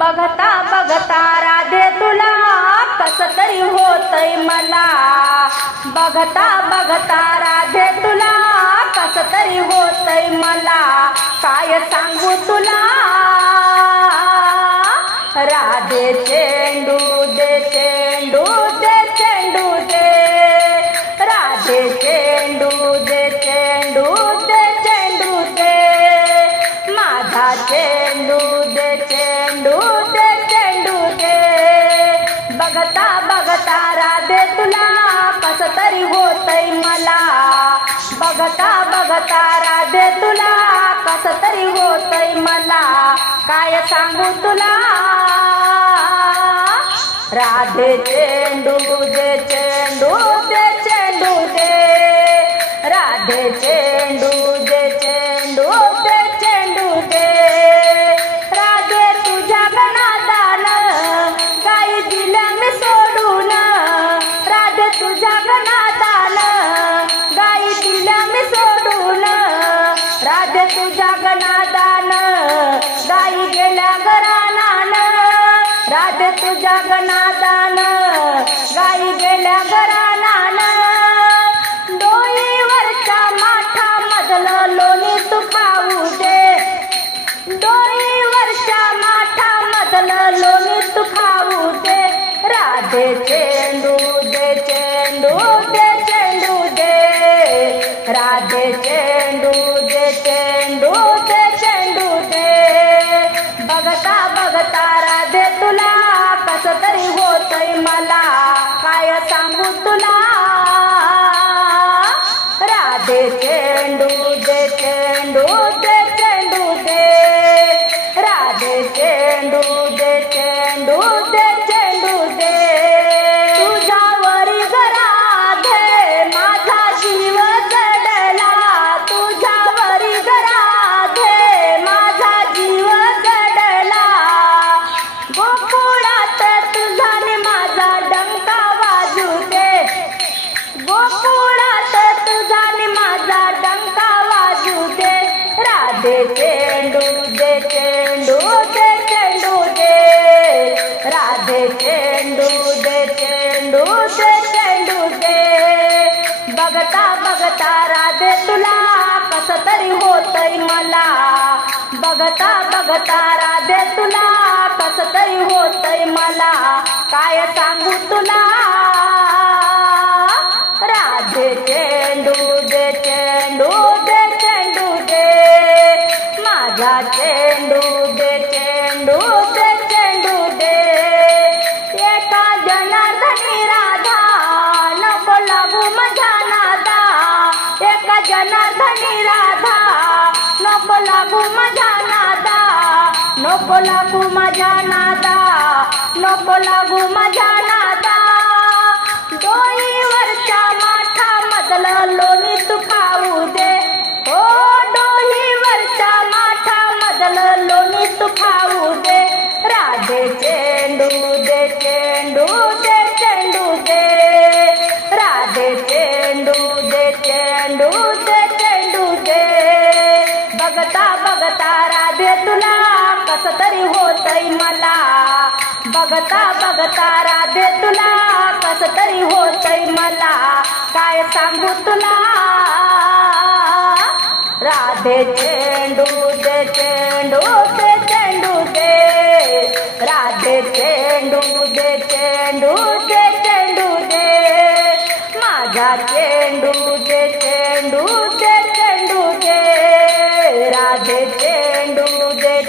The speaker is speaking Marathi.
बघता बघता राधे तुला कस तरी होतय मला, बघता बघता राधे तुला कस तरी होतय मला, काय सांगू तुला राधे चेंडू दे चेंडू दे चेंडू दे, राधे चेंडू दे चेंडू दे चेंडू दे, माझा चेंडू दे चेंडू दे चेंडू दे, बघता बघता राधे तुला कस तरी होतय मला, बघता बघता राधे तुला कस तरी होतय मला, काय सांगू तुला राधे चेंडू दे चेंडू दे चेंडू दे, राधे चेंडू दे चेंडू दे चेंडू दे, राधे तुझ्या गणादान गाई दिल्या मी सोडून, राधे तुझ्या गणादान गाई दिल्या मी सोडून, राधे तुझ्या गणादान गाई गेल्या घरानान, राधे तुझ्या गणादान गाई गेल्या घरानान, डोईवरच्या माठा मधलं लोणी तू खाऊ दे, डोईवरच्या माठा मधलं लोणी तू खाऊ दे, राधे चेंडू दे चेंडू दे चेंडू दे, राधे चेंडू दे चेंडू दे चेंडू दे, बघता बघता राधे तुला कस तरी होतय मला, काय सांगू तुला राधे चेंडू दे चेंडू दे चेंडू दे, राधे चेंडू दे चेंडू दे चेंडू दे, तुझ्यावरी राधे माझा जीव जडला, तुझ्यावरी राधे माझा जीव जडला, गोकुळात तुझा नि माझा डंका वाजू दे, गोकुळात तुझा नि माझा डंका वाजू दे, राधे चेंडू दे चेंडू दे चेंडू दे, राधे चेंडू दे चेंडू दे चेंडू दे, बघता बघता राधे तुला कस तरी होतय मला, बघता बघता राधे तुला कस तरी होतय मला, काय सांगू तुला राधे चेंडू दे चेंडू दे चेंडू दे, माझा चेंडू दे चेंडू दे चेंडू दे, एका जनार्दनी राधा नको लागू माझ्या नादा, एका जनार्दनी राधा नको लागू माझ्या नादा, नको लागू माझ्या नादा, नको लागू माझ्या नादा, डोईवरच्या माठा मधलं लोणी तू खाऊ दे, हो डोईवरच्या माठा मधलं लोणी तू खाऊ दे, राधे चेंडू दे चेंडू दे चेंडू दे, राधे चेंडू दे चेंडू दे चेंडू दे, बघता बघता राधे तुला कस तरी होतय मला, बघता बघता राधे तुला कस तरी होतय मला, काय सांगू तुला राधे चेंडू दे चेंडू दे चेंडू दे, राधे चेंडू दे चेंडू दे चेंडू दे, माझा चेंडू दे चेंडू दे चेंडू दे, राधे चेंडू दे